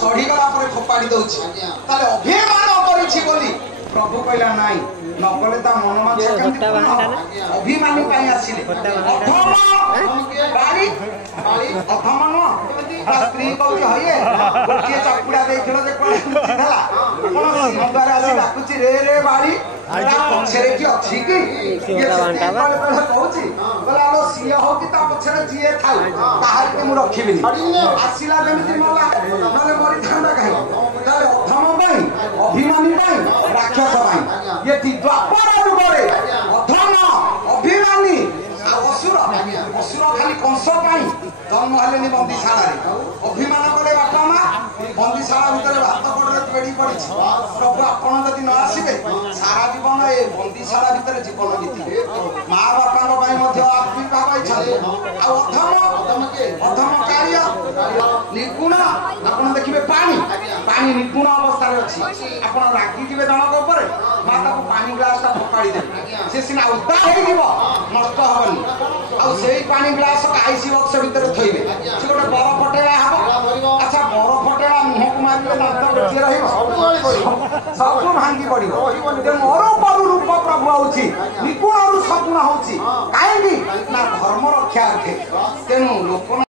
सड़ीगला फोपाड़ी दौर अभिमान कर प्रभु कहला नाई नकले ता मन अभिमानी आसिले स्त्री कौच हये गोटे चपुड़ा डाकुची रे रे बाड़ी पछे कि अच्छी कि सी हो कि पछे जी था मुझे रखी आसला जमी मला ना मरी था कहीं अधम अभिमानी राक्षस ये द्वापर युगे अधम अभिमानी असुर असुर खाली कंस जन्म हेले बंदीशाला अभिमान कले बापा माँ बंदीशाला भितर भात गोड़े पेड़ी पड़ी प्रभु आपड़ जदि न आसबे सारा जीवन ए बंदीशाला भितर जीवन बीती माँ बापा आविर्भाव अधम कार्य निर्गुण आप देखिए पानी पानी निर्गुण अवस्था अच्छी आप रागी जी जनक माँ पानी ग्लास फोपाड़ी देवे सी सीना उदा नष्ट हेनी आई पानी ग्लास आईसी बक्स भितर थोबे सी गोटे बरफ फटेला हम अच्छा बरफ फटेला मुह को मारे दात बेटिए सब भांगी पड़ो मोर परु रूप प्रभु आउची निपुण सगुण होची कहीं धर्म रक्षा तेणु लोक